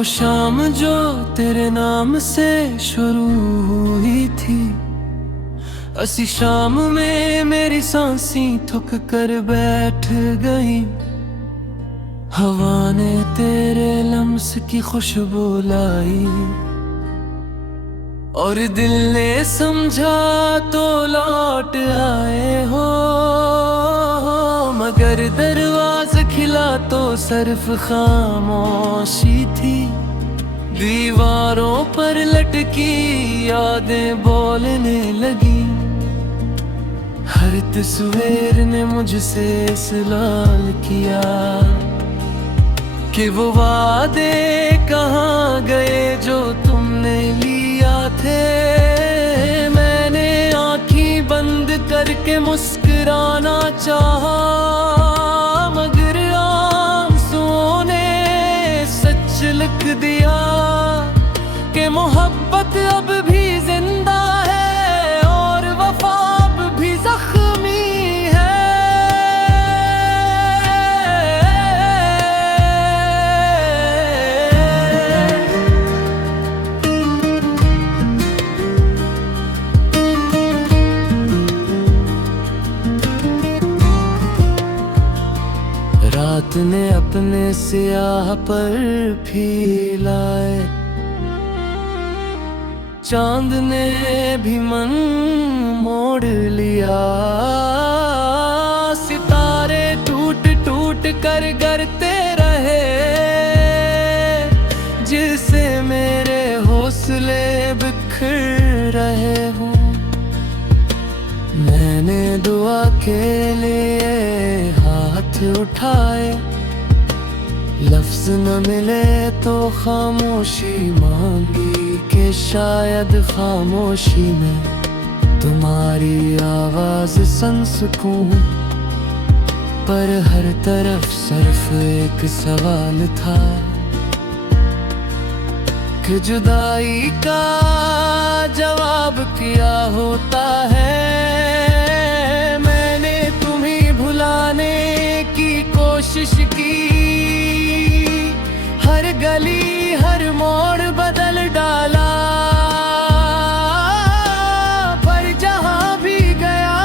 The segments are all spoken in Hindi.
वो शाम जो तेरे नाम से शुरू हुई थी, असी शाम में मेरी सांसी थुक कर बैठ गई। हवा ने तेरे लम्स की खुशबू लाई और दिल ने समझा तो लौट आए हो, मगर दरवाज़ा खिला तो सिर्फ खामोशी थी। दीवारों पर लटकी यादें बोलने लगी, हर तस्वीर ने मुझसे सवाल किया कि वो वादे कहाँ गए जो तुमने लिया थे। मैंने आँखें बंद करके मुस्कुराना चाहा, मगर आंसुओं ने सच लिख दिया कि मोहब्बत अब भी जिंदा है और वफा अब भी जख्मी है। रात ने अपने सियाह पर भी लाए, चांद ने भी मन मोड़ लिया। सितारे टूट टूट कर गिरते रहे, जिससे मेरे हौसले बिखर रहे हूँ। मैंने दुआ के लिए हाथ उठाए, लफ्ज न मिले तो खामोशी मांगी कि शायद खामोशी में तुम्हारी आवाज सुन सकूं। पर हर तरफ सिर्फ एक सवाल था कि जुदाई का जवाब क्या होता है। मैंने तुम्हें भुलाने की कोशिश की, हर गली हर मोड़ बदल डाला, पर जहां भी गया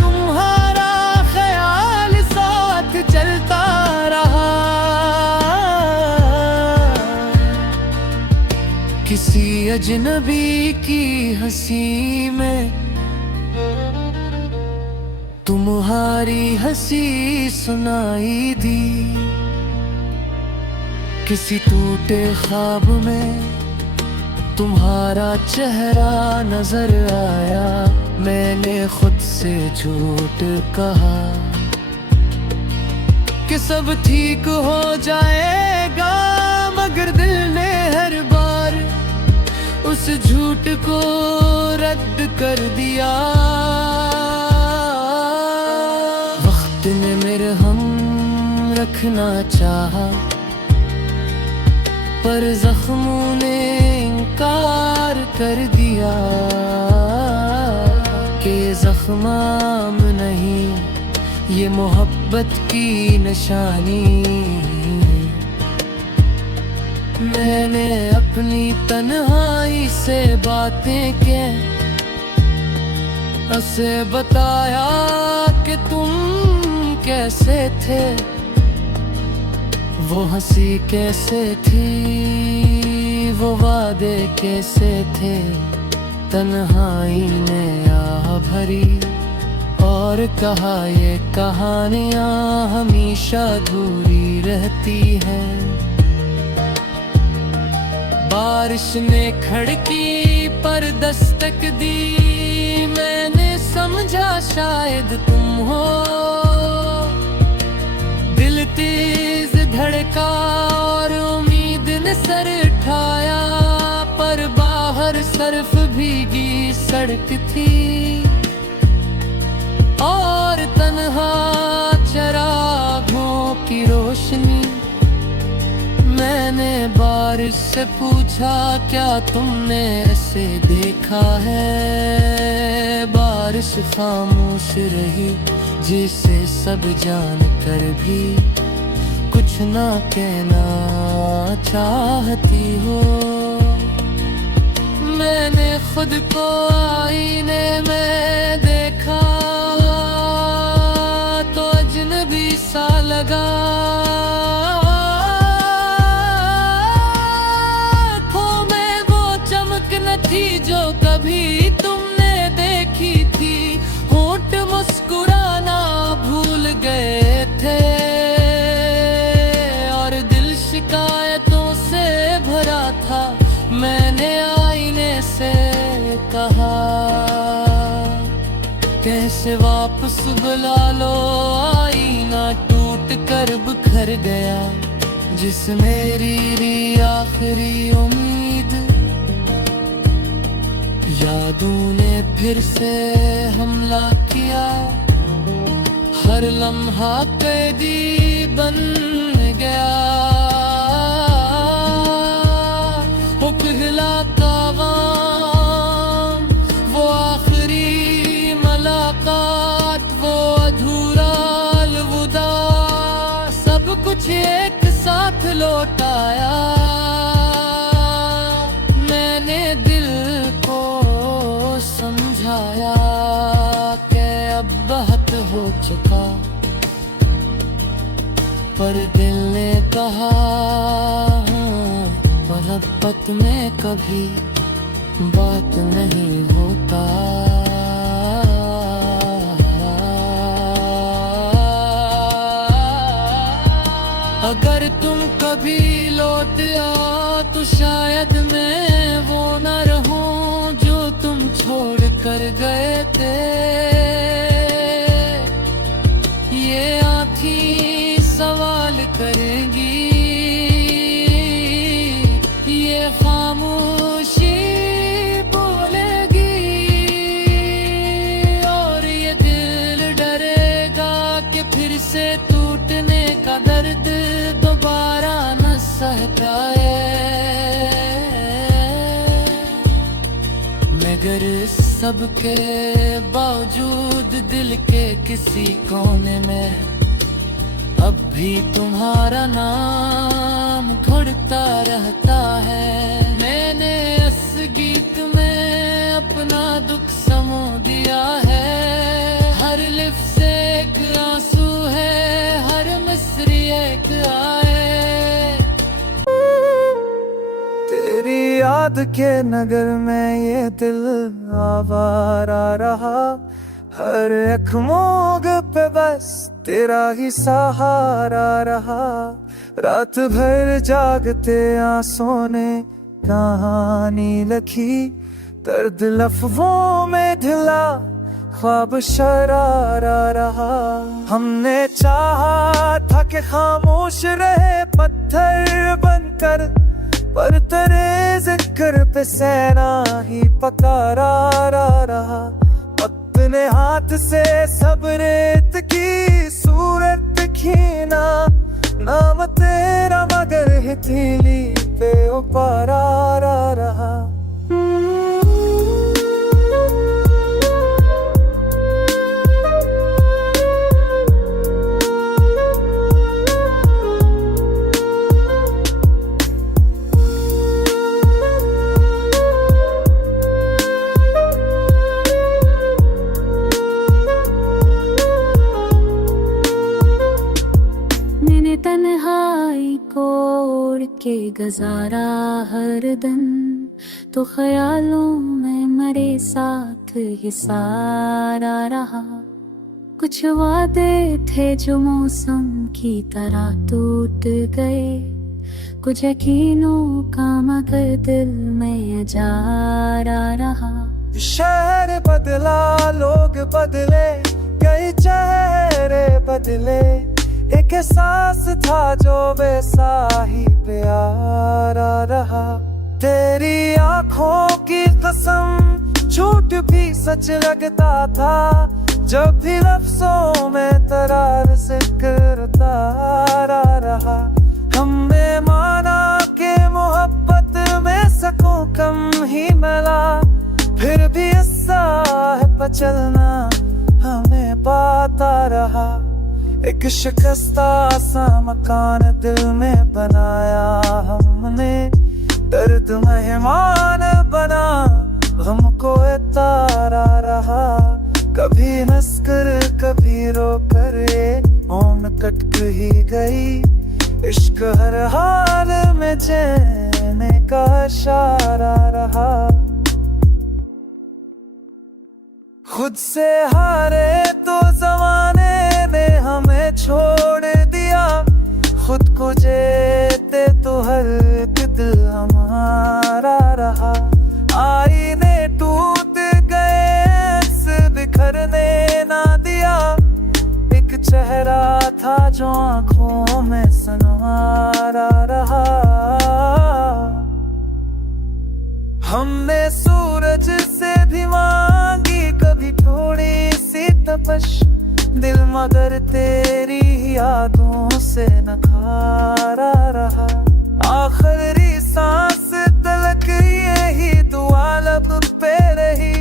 तुम्हारा ख्याल साथ चलता रहा। किसी अजनबी की हंसी में तुम्हारी हंसी सुनाई दी, किसी टूटे ख्वाब में तुम्हारा चेहरा नजर आया। मैंने खुद से झूठ कहा कि सब ठीक हो जाएगा, मगर दिल ने हर बार उस झूठ को रद्द कर दिया। वक्त ने मेरे हम रखना चाहा, पर जख्मों ने इनकार कर दिया कि जख्माम नहीं ये मोहब्बत की निशानी। मैंने अपनी तन्हाई से बातें की, उसे बताया कि तुम कैसे थे, वो हंसी कैसे थी, वो वादे कैसे थे। तन्हाई ने आह भरी और कहा ये कहानियां हमेशा अधूरी रहती हैं। बारिश ने खिड़की पर दस्तक दी, मैंने समझा शायद तुम हो। दिल तेज धड़का और उम्मीद ने सर उठाया, पर बाहर सिर्फ भीगी सड़क थी और तन्हा चरागों की रोशनी। मैंने बारिश से पूछा क्या तुमने ऐसे देखा है। बारिश खामोश रही जिसे सब जान कर भी कुछ कुछ ना कहना चाहती हो। मैंने खुद को आईने में देखा तो अजनबी सा लगा। आँखों में वो चमक न थी जो कभी तुमने देखी थी। होंठ मुस्कुराना भूल गए थे और दिल शिकायतों से भरा था। मैंने आईने से कहा, कैसे वापस बुला लो। आईना टूट कर बिखर गया जिस मेरी आखिरी उम्मीद। यादों ने फिर से हमला किया, हर लम्हा कैदी बन गया। वो पहला पैगाम, वो आखिरी मुलाकात, वो अधूरा अलविदा, सब कुछ एक साथ लौट आया। मैंने दिल को समझाया कि अब बहुत हो चुका, पर दिल ने कहा मोहब्बत में कभी बात नहीं होता। अगर तुम कभी लौट आओ तो शायद मैं वो न रहूं जो तुम छोड़ कर गए थे। ये आँखें सवाल करेंगी, ये खामोशी बोलेगी, और ये दिल डरेगा कि फिर से टूटने का दर्द दोबारा न सह पाए। मगर सबके बावजूद दिल के किसी कोने में अब भी तुम्हारा नाम धुड़कता रहता है। मैंने इस गीत में अपना दुख समो दिया है। हर लिफ्ट से एक आंसू है, हर मिसरी एक आए। तेरी याद के नगर में ये दिल आवारा रहा। हर एक मोड़ पे बस तेरा ही सहारा रहा। रात भर जागते आंसुओं ने कहानी लिखी, दर्द लफ्ज़ों में ढला ख्वाब शरारा रहा। हमने चाहा था कि खामोश रहे पत्थर बनकर, पर तेरे जिक्र पे सेना ही पकारा रहा। अपने हाथ से सब रेत की सूरत खीना, नाम तेरा मगर हिथीली पे उपारा रहा। तन्हाई को ओढ़ के गुजारा हर दिन, तो ख्यालों में मेरे साथ ही सारा रहा। कुछ वादे थे जो मौसम की तरह टूट गए, कुछ यकीनों का मगर दिल में जारा रहा। शहर बदला, लोग बदले, कई चेहरे बदले, एक एहसास था जो वैसा ही प्यारा रहा। तेरी आंखों की कसम झूठ भी सच लगता था, जब भी लफ्जों में तरार से करता रहा। हमने माना कि मोहब्बत में सको कम ही मिला, फिर भी इस राह पर चलना हमें पाता रहा। एक शिकस्ता सा मकान दिल में बनाया हमने, दर्द मेहमान बना हमको तारा रहा। कभी हंसकर कभी रोकर ये मौन कट ही गई। इश्क हर हाल में जीने का इशारा रहा। खुद से हारे तो जमाने ने हमें छोड़ दिया, खुद को जीते तो हर एक दिल हमारा रहा। आईने टूट गए से बिखरने ना दिया, एक चेहरा था जो आंखों में सनवारा रहा। हमने सूरज से भी मांगी कभी थोड़ी सी तपश, दिल मगर तेरी यादों से न खारा रहा। आखिरी सांस तलक यही दुआ लब पे रही,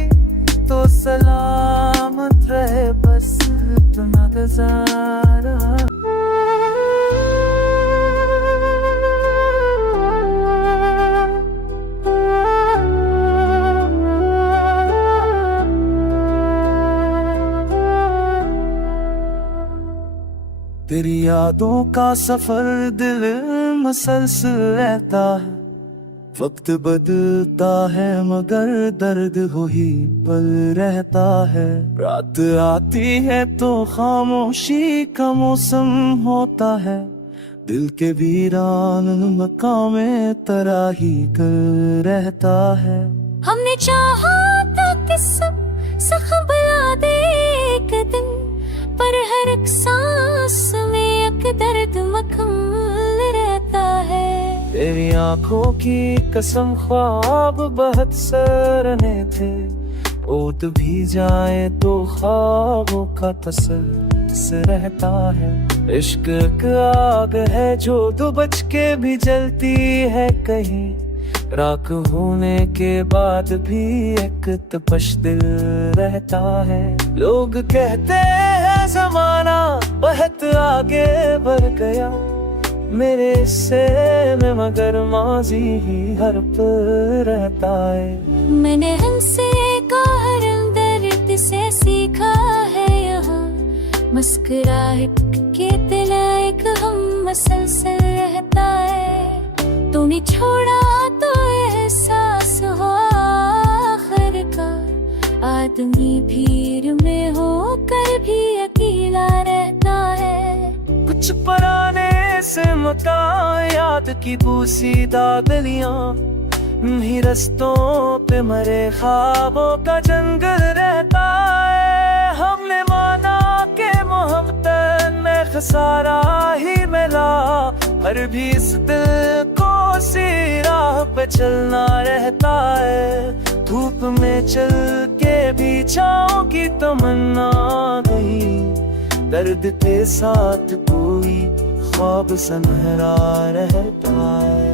तो सलामत रहे बस इतना गुजारा। तेरी यादों का सफर दिल मसलसल रहता है। वक्त बदलता है मगर दर्द हो ही पल रहता है। रात आती है तो खामोशी का मौसम होता है, दिल के वीरान मकाम में तराही कर रहता है। हमने चाहा था कि सब सखबला दे एक दिन, पर हर एक सांस में एक दर्द मकम्मल रहता है। तेरी आंखों की कसम ख्वाब बहुत सरने थे, ओट भी जाए तो ख्वाबों का तसल्सल रहता है। इश्क का आग है जो दुबच के भी जलती है कहीं, राख होने के बाद भी एक तपश दिल रहता है। लोग कहते हैं जमाना बहुत आगे बढ़ गया, मेरे हिस्से में मगर माजी ही हर पल रहता है। मैंने हमसे का हर दर्द से सीखा है यहाँ, मुस्कुराहट के तिलक हम मसलसल रहता है। तूने छोड़ा तो एहसास हो आखिर का, आदमी भीड़ में होकर भी अकेला रहता है। कुछ पुराने से मकान याद की बूसीदा गलियां, ही रस्तों पे मरे ख्वाबों का जंगल रहता है। हमने माना के मोहब्बत में खसारा ही मिला, पर भी इस दिल को सी राह पे चलना रहता है। धूप में चल के भी छाँव की तमन्ना नहीं, दर्द के साथ कोई ख्वाब सनहरा रहता है।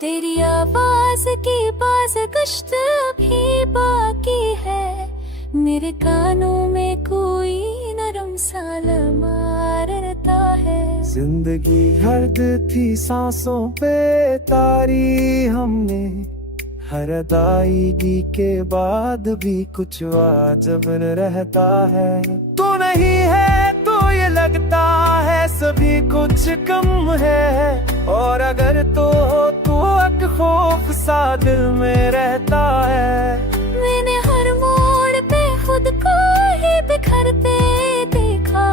तेरी आवाज की बाज गश्त भी बाकी है, मेरे कानों में कोई नरम सा मारता है। जिंदगी हर्द थी सांसों पे तारी हमने, हर अदायगी के बाद भी कुछ वाजब रहता है। तू नहीं है तो ये लगता है सभी कुछ कम है, और अगर तो हो तो एक खौफ सा दिल में रहता है। मैंने हर मोड़ पे खुद को ही बिखरते देखा,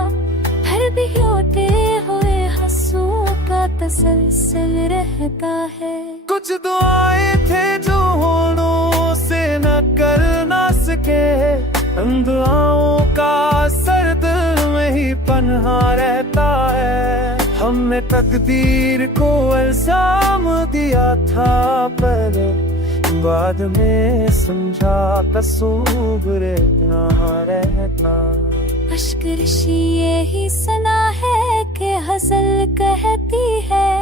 हर भी होते हुए हंसुओं का तसलसल रहता है। कुछ दुआएं थे जो होठों से न कर ना सके, उन दुआओं का असर दिल में ही पनहा रहता है। हमने तकदीर को इल्जाम दिया था पहले, बाद में समझा कसूर इतना रहता। अश्क ऋषि यही सुना है कि हसल कहती है,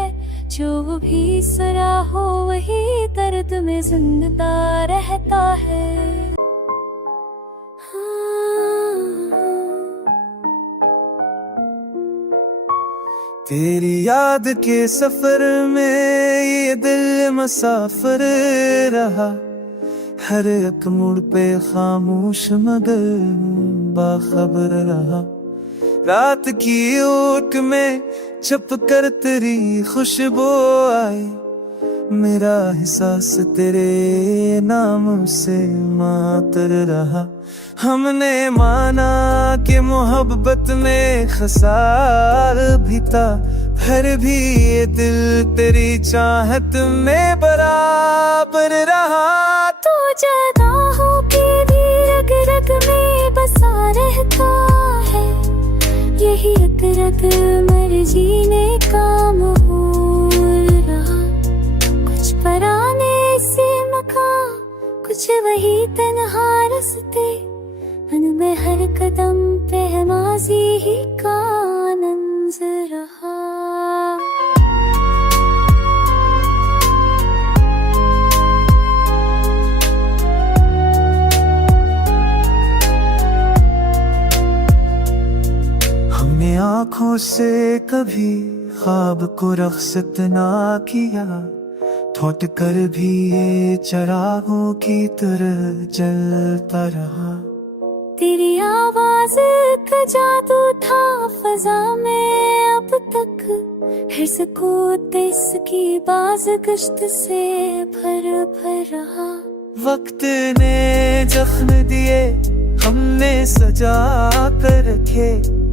जो भी सुना हो वही दर्द में जिंदा रहता है। हाँ। तेरी याद के सफर में ये दिल मुसाफिर रहा, हर एक मोड़ पे खामोश मगर बाखबर रहा। रात की ओट में छुप कर तेरी खुशबू आई, मेरा एहसास तेरे नाम से मातर रहा। हमने माना कि मोहब्बत में खसार भी था, फिर भी ये दिल तेरी चाहत में बराबर रहा। तू ज्यादा हो के भी रग रग में बसा रहता है, यही एक रग मर जीने का माहौल रहा। कुछ पराने से मकान, कुछ वही तन्हा रास्ते, में हर कदम पे माज़ी ही का आनंद रहा। हमने आँखों से कभी ख्वाब को रख्सत ना किया, थोट कर भी ये चरागों की तरह जलता रहा। तेरी आवाज का जादू था फजा में अब तक, हिर्स को इसकी बाज गश्त से भर भर रहा। वक्त ने जख्म दिए हमने सजा कर रखे,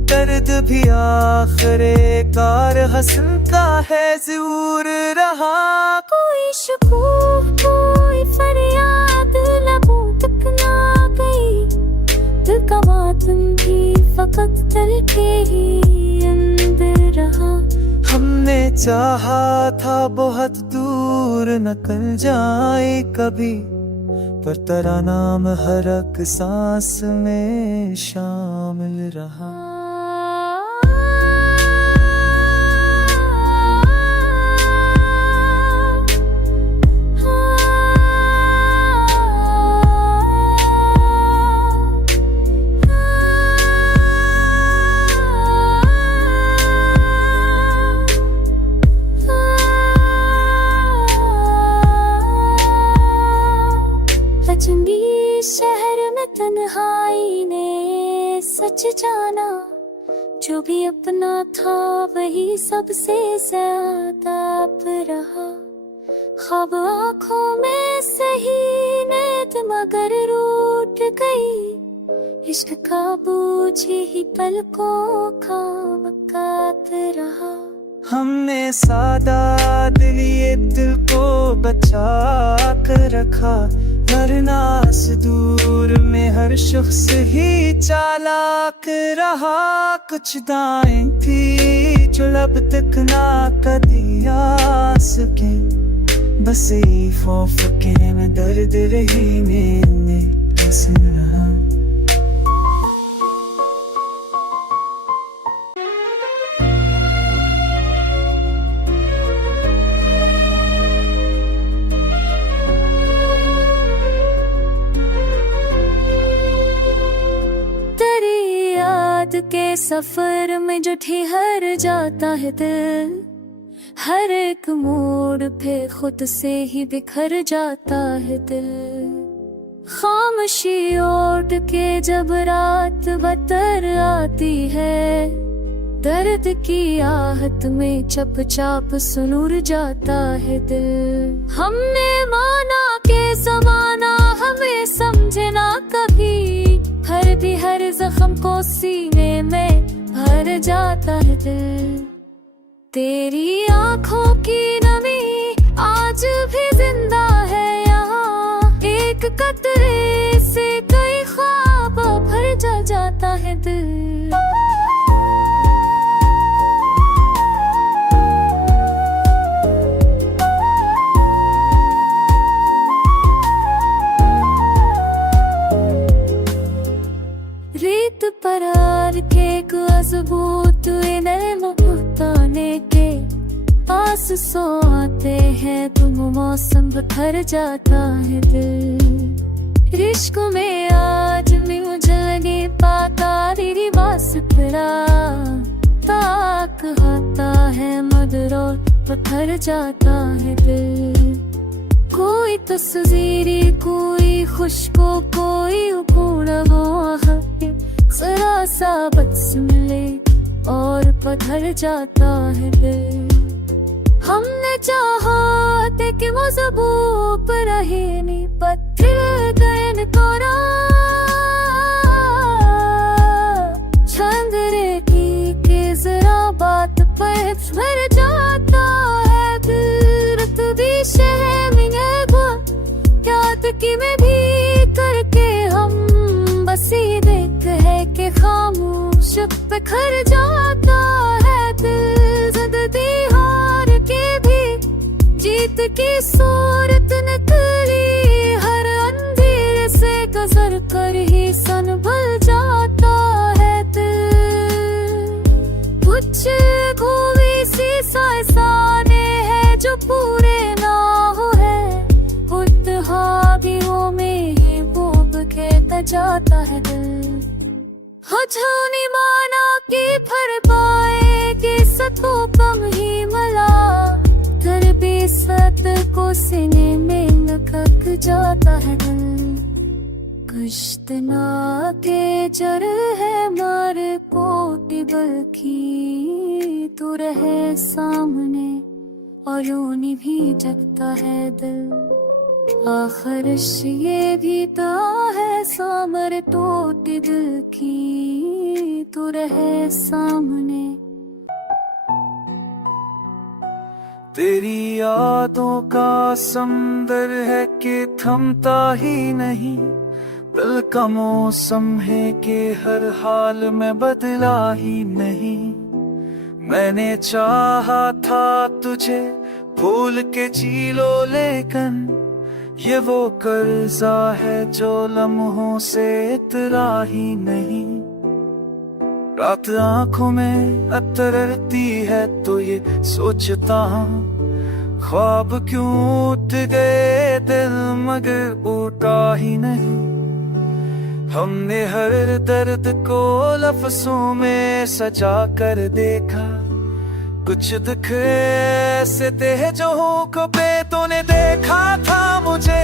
दर्द भी आखिरे कार हसन का है ज़रूर रहा। कोई शकूक कोई फरियाद लबों तक ना गई, दिल का मातम भी फकत दिल के ही अंदर रहा। हमने चाहा था बहुत दूर न कर जाए कभी, पर तेरा नाम हर एक सांस में शामिल रहा। अजनबी शहर में तन्हाई ने सच जाना, जो भी अपना था वही सबसे ज्यादा अब रहा। ख्वाब आँखों में सही नींद मगर रूठ गई, इश्क का बोझ ही पलकों का वक़्त रहा। हमने सादा दिल ये दिल को बचा कर रखा, वरना इस दूर में हर शख्स ही चालाक रहा। कुछ दाएं थी जो लब तक ना कभी आ सके, बस ये खौफ के में दर्द रही मैंने कैसे रहा। के सफर में जो ठिहर जाता है दिल, हर एक मोड़ पे खुद से ही बिखर जाता है दिल। खामोशी ओढ़ के जब रात बतर आती है, दर्द की आहट में चपचाप सुनूर जाता है दिल। हमने माना के ज़माना हमें समझे ना कभी, हर भी हर जख्म को सीने में भर जाता है दिल। तेरी आँखों की नमी आज भी जिंदा है यहाँ, एक कतरे से कई ख्वाब भर जाता है दिल। रेत पर आर के अज़बूत महताने के पास सो आते हैं तुम, मौसम भर जाता है दिल। रिश्क में आज भी मुझे लगे पाता तेरी वास्ता, लगता कहता है मगर और पत्थर जाता है दिल। कोई तस्वीरी कोई खुशबू कोई उकूड़ा वो आहट जरा सा बस मिले और पत्थर जाता है दिल। हमने चाहा थे कि मजबूत रहे नी पत्थर गए तोरा चंद्रे की जरा बात पर भर जाता है दिल। रत भी शहर में क्या तकी में भी करके हम बस ये देख है कि खामोश पे खर जाता है दिल। जिंदगी हार के भी जीत की सूरत निकली हर अंधेरे से गुजर कर ही संभल जाता है दिल। कुछ खूबी सी साने है जो पूरे ना हो है हावियों में ही बोब कहता जाता है दिल। हथौनी माना कि फर पाए कि सतों कम ही मला तर बेसत को सीने में लकक जाता है दिल। कश्त ना के जर है मार कोटि बल्कि तू रहे सामने और यूनी भी जगता है दिल। आखिर ये भी ता है सामर टूटी दिल की तू रहे सामने। तेरी यादों का समंदर है कि थमता ही नहीं। दिल का मौसम है कि हर हाल में बदला ही नहीं। मैंने चाहा था तुझे भूल के जी लो लेकिन ये वो कर्जा है जो लम्हों से इतरा ही नहीं। रात आंखों में अतरती है तो ये सोचता हूँ ख्वाब क्यों उठ गए दिल मगर उठा ही नहीं। हमने हर दर्द को लफ्जों में सजा कर देखा। कुछ दुख ऐसे थे जो को पे तूने देखा था मुझे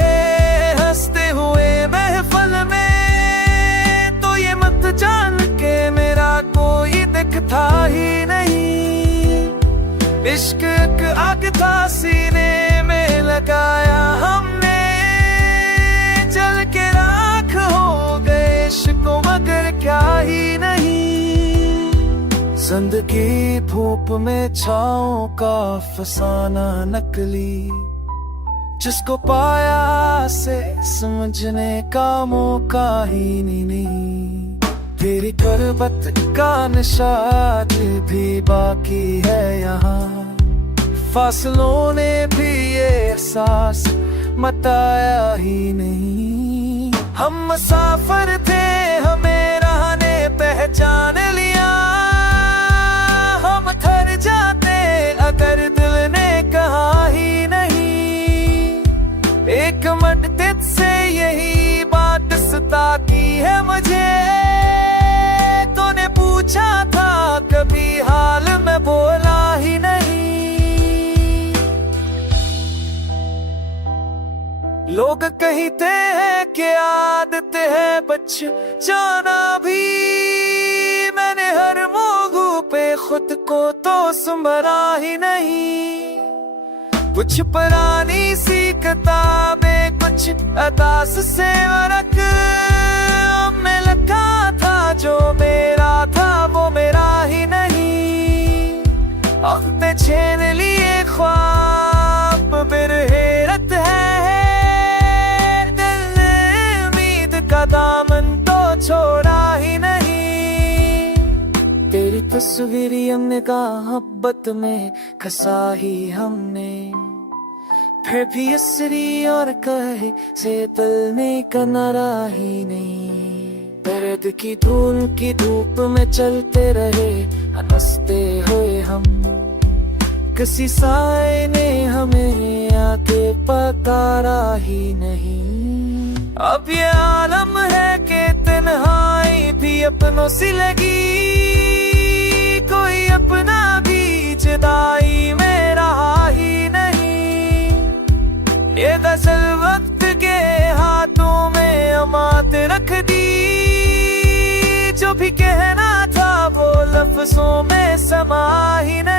हंसते हुए महफिल में। तो ये मत जान के मेरा कोई दिखता ही नहीं। इश्क आग था सीने में लगाया हमने जल के राख हो गए इश्क मगर क्या ही नहीं। जिंदगी धूप में छाओं का फसाना नकली जिसको पाया से समझने का मौका ही नहीं। तेरी करबत का निशान भी बाकी है यहाँ। फासलों ने भी ये एहसास मताया ही नहीं। हम मुसाफिर थे हमें राह ने पहचान लिया। हम थर जाते अगर दिल ने कहा ही नहीं। एक मदद से यही बात सताती है मुझे। तूने पूछा था कभी हाल में बोला ही नहीं। लोग कहते हैं कि आदत है बच जाना भी। मैंने हर मौजू पे खुद को तो संभला ही नहीं। कुछ पुरानी सी किताबें कुछ अदास से वरक में लगा था। जो मेरा था वो मेरा ही नहीं। अपने छीन लिए ख्वाब बिरहेरत है। दिल ने उम्मीद का दामन तो छोड़ा ही नहीं। तेरी तस्वीर मोहब्बत में खसा ही हमने। फिर भी असरी और कहे से दिल ने किनारा ही नहीं। दर्द की धूल की धूप में चलते रहे हंसते हुए हम। किसी साए ने हमें आके पकारा ही नहीं। अब ये आलम है कि तन्हाई भी अपनों सी लगी। कोई अपना भी जुदाई में रहा ही नहीं। ये गजल वक्त के हाथों में अमात रख दी, जो भी कहना था वो लफ्जों में समा ही नहीं।